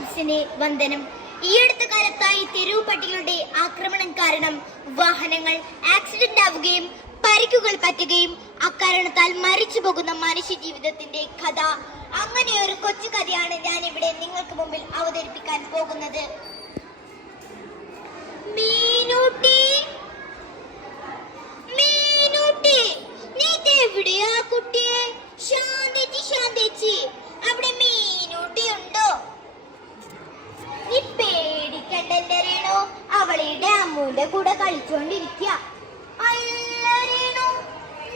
സദസ്സിനെ വന്ദനം. ഈ അടുത്ത കാലത്തായി തെരുവ് പട്ടികളുടെ ആക്രമണം കാരണം വാഹനങ്ങൾ ആക്സിഡന്റ് ആവുകയും പരിക്കുകൾ പറ്റുകയും അക്കാരണത്താൽ മരിച്ചു പോകുന്ന മനുഷ്യ ജീവിതത്തിന്റെ കഥ. അങ്ങനെ ഒരു കൊച്ചു കഥയാണ് ഞാൻ ഇവിടെ നിങ്ങൾക്ക് മുമ്പിൽ അവതരിപ്പിക്കാൻ പോകുന്നത്. മീനൂട്ടി, മീനൂട്ടി, നീ എവിടെയാ കുട്ടിയെ? ശാന്തേച്ചി, ശാന്തേച്ചി, അവിടെ മീനൂട്ടി ഉണ്ടോ? നീ പേടിക്കണ്ടല്ലേ രേണു, അവളുടെ അമ്മൂന്റെ കൂടെ കളിച്ചോണ്ടിരിക്കുക. അല്ല രേണു,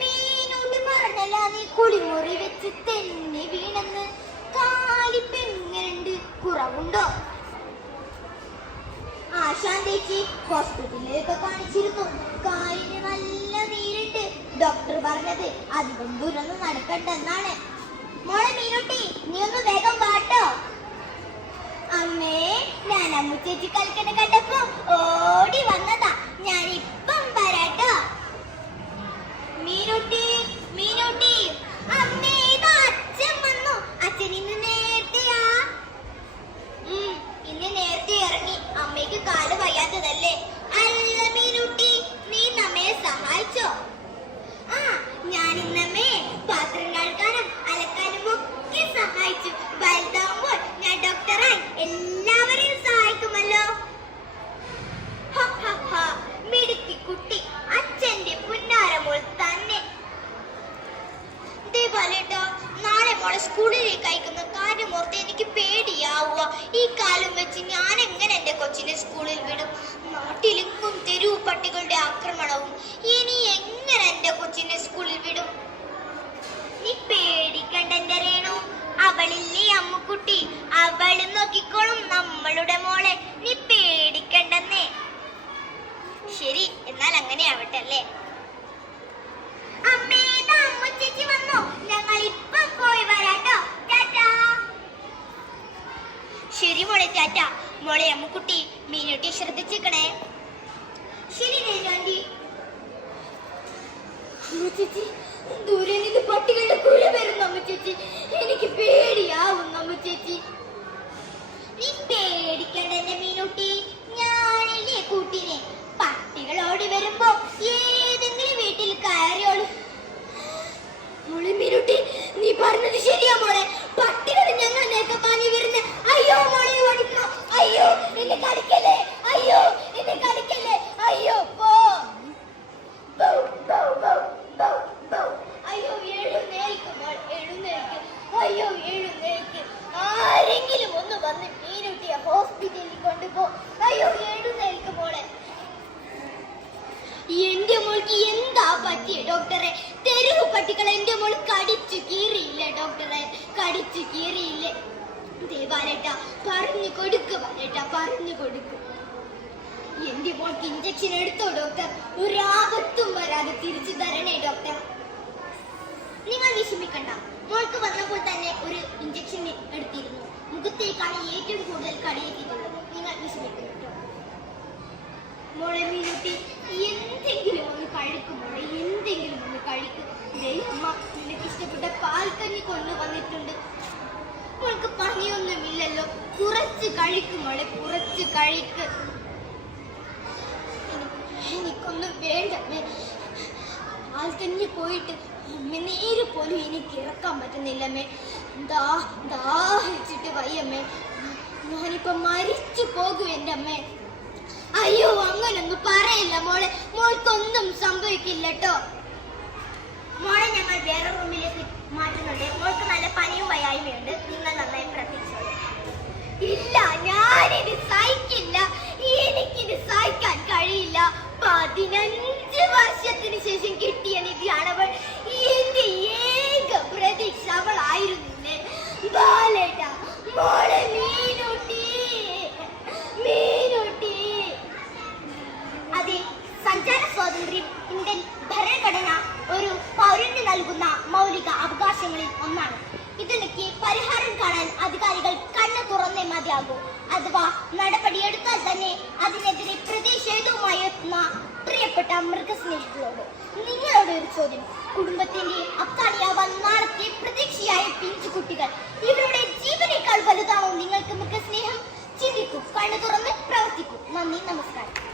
മീനൂട്ടി പറഞ്ഞല്ല നീ കുളിമുറി വെച്ച് തെന്നി വീണെന്ന്. കാലിപ്പ് എങ്ങനെയുണ്ട്, കുറവുണ്ടോ? ശാന്തേച്ചി ഹോസ്പിറ്റലിലൊക്കെ കാണിച്ചിരുന്നു. കാലിന് നല്ല നീരുണ്ട്. ഡോക്ടർ പറഞ്ഞത് അധികം ദൂരം നടക്കണ്ടെന്നാണ്. മോളെ മീനൂട്ടി, നീ ഒന്ന് വേഗം വാട്ടോ. അമ്മേ, ഞാൻ അമ്മു ചേച്ചി കളിക്കണ കണ്ടപ്പോ ഓടി വന്നതാ. ഞാൻ ഇപ്പം വരാട്ടോ. മീനൂട്ടി, മീനൂട്ടി, അമ്മേ ഇതാ അച്ഛൻ വന്നു. അച്ഛൻ ഇന്ന് നേരത്തെയാ? ഇന്ന് നേരത്തെ ഇറങ്ങി. അമ്മയ്ക്ക് കാല് വയ്യാത്തതല്ലേ? അല്ല മീനൂട്ടി, നീ നമ്മെ സഹായിച്ചോ? ഞാൻ ഇന്നമ്മേ പാത്രം കഴുകാനും അലക്കാനും ഒക്കെ സഹായിച്ചു. വലുതാവുമ്പോൾ ഞാൻ ഡോക്ടറായി എല്ലാവരെയും സഹായിക്കുമല്ലോ. മിടുക്കി കുട്ടി, അച്ഛന്റെ പുന്നാരമോൾ തന്നെ. ദേവാലേട്ടോ, നാളെ മോളെ സ്കൂളിലേക്ക് അയക്കുന്ന കാര്യം ഓർത്ത് എനിക്ക് പേടിയാവുക. ഈ കാലം വെച്ച് ഞാൻ എങ്ങനെ എന്റെ കൊച്ചിനെ സ്കൂളിൽ വിടും? നാട്ടിലെങ്ങും തെരുവ് പട്ടികളുടെ ആക്രമണവും. ഇനി എങ്ങനെ എന്റെ കൊച്ചിനെ സ്കൂളിൽ വിടും? നീ പേടിക്കണ്ടെന്റെ രേണു, അവളില്ലേ അമ്മുക്കുട്ടി, അവള് നോക്കിക്കോളും നമ്മളുടെ മോളെ. നീ പേടിക്കണ്ടെന്നേ. ശരി, എന്നാൽ അങ്ങനെ ആവട്ടെ അല്ലേ? അമ്മേ, അമ്മു ചേച്ചി വന്നു. ഞങ്ങൾ ഇപ്പൊ പോയി വരാട്ടോ. ടാറ്റാ. ശരി മോളെ, ടാറ്റ. മോളെ അമ്മുക്കുട്ടി, മീനൂട്ടി ശ്രദ്ധിച്ചേക്കണേ. ശരി ആന്റി. അമ്മു ചേച്ചി, ദൂരെ നിന്ന് പട്ടികളുടെ കുഴ വരുന്നു അമ്മു ചേച്ചി. എനിക്ക് പേടിയാവുന്നു അമ്മു ചേച്ചി. നീ പേടിക്കണ്ട എന്റെ മീനൂട്ടി, ഞാനില്ലേ കൂട്ടിനെ. പട്ടികൾ ഓടി വരുമ്പോ ഏതെങ്കിലും വീട്ടിൽ കയറിയോളൂ. മോളെ മീനൂട്ടി, നീ പറഞ്ഞത് ശരിയാ മോളെ. പട്ടികൾ ഞങ്ങൾ നേരത്തെ പാഞ്ഞു വരുന്ന. അയ്യോ മോളെ, ഓടിക്കോ. അയ്യോ, എന്നെ കളിക്കല്ലേ. അയ്യോ, എന്നെ കളിക്കല്ലേ. അയ്യോ പോ. അയ്യോ എഴുന്നേൽക്ക് മോൾ, എഴുന്നേൽക്ക്. അയ്യോ എഴുന്നേൽക്ക്. ആരെങ്കിലും ഒന്ന് വന്ന് മീനൂട്ടിയെ ഹോസ്പിറ്റലിൽ കൊണ്ടുപോ. അയ്യോ എഴുന്നേൽക്ക് മോളെ. എന്റെ മോൾക്ക് എന്താ പറ്റിയ ഡോക്ടറെ? തെരുവ് പട്ടികൾ എന്റെ മോൾ കടിച്ചു കീറിയില്ല ഡോക്ടറെ, കടിച്ചു കീറിയില്ലേ? ദേവാലേട്ടാ, പറഞ്ഞു കൊടുക്ക് വരേട്ടാ, പറഞ്ഞു കൊടുക്ക്. എന്റെ മോൾക്ക് ഇഞ്ചക്ഷൻ എടുത്തോ ഡോക്ടർ? ഒരാപത്തും വരാതെ തിരിച്ചു തരണേ ഡോക്ടർ. നിങ്ങൾ വിഷമിക്കണ്ട, മോൾക്ക് വന്നപ്പോൾ തന്നെ ഒരു ഇഞ്ചക്ഷൻ എടുത്തിരുന്നു. മുഖത്തേക്കാണ് ഏറ്റവും കൂടുതൽ കടിയേറ്റിട്ടുള്ളത്. നിങ്ങൾ വിഷമിക്കണ്ട. മോളെ മീനൂട്ടി, എന്തെങ്കിലും ഒന്ന് കഴിക്കും മോളെ, എന്തെങ്കിലും ഒന്ന് കഴിക്കും. അമ്മ നിനക്ക് ഇഷ്ടപ്പെട്ട പാൽക്കഞ്ഞി കൊണ്ടുവന്നിട്ടുണ്ട്. മോൾക്ക് പണിയൊന്നുമില്ലല്ലോ, കുറച്ച് കഴിക്കും മോളെ, കുറച്ച് കഴിക്ക്. എനിക്കൊന്നും വേണ്ടമ്മേ. പാൽക്കഞ്ഞി പോയിട്ട് നീര് പോലും എനിക്ക് ഇറക്കാൻ പറ്റുന്നില്ലമ്മേ. ദാഹിച്ചിട്ട് വയ്യമ്മേ. ഞാനിപ്പോ മരിച്ചു പോകും എൻ്റെ അമ്മേ. അയ്യോ, അങ്ങനൊന്നും പറയില്ല മോളെ, മോൾക്കൊന്നും സംഭവിക്കില്ല കേട്ടോ. മോളെ ഞങ്ങൾ വേറെ റൂമിലേക്ക് മാറ്റുന്നുണ്ട്. മോൾക്ക് നല്ല പനിയും വയ്യായ്മയുണ്ട്. നിങ്ങൾ നന്നായി പ്രതീക്ഷിച്ചോളൂ. ഇല്ല, ഞാനിത് സഹിക്കില്ല. എനിക്കിത് സഹിക്കാൻ കഴിയില്ല. 15 വർഷത്തിന് ശേഷം കിട്ടിയ നിധിയാണവൾ. എന്റെ ഏക പ്രതീക്ഷ അവളായിരുന്നില്ലേ. ബാലേട്ടാ, മോളെ മീനൂട്ടി, മീനൂട്ടി. അതെ, സഞ്ചാര സ്വാതന്ത്ര്യം ഇന്ത്യൻ ഭരണഘടന ഒരു പൗരന് നൽകുന്ന മൗലിക അവകാശങ്ങളിൽ ഒന്നാണ്. ഇതിനൊക്കെ പരിഹാരം കാണാൻ അധികാരികൾ കണ്ണു തുറന്നേ മതിയാകൂ. അഥവാ നടപടിയെടുത്താൽ തന്നെ അതിനെതിരെ പ്രതിഷേധവുമായി എത്തുന്ന പ്രിയപ്പെട്ട മൃഗസ്നേഹികളോട് നിങ്ങളോട് ഒരു ചോദ്യം. കുടുംബത്തിന്റെ അത്താണിയാവാൻ നാളത്തെ പ്രതീക്ഷയായ പിഞ്ചുകുട്ടികൾ, ഇവരുടെ ജീവനേക്കാൾ വലുതാണോ നിങ്ങൾക്ക് മൃഗസ്നേഹം? കണ്ണു തുറന്ന് പ്രവർത്തിക്കൂ. നന്ദി, നമസ്കാരം.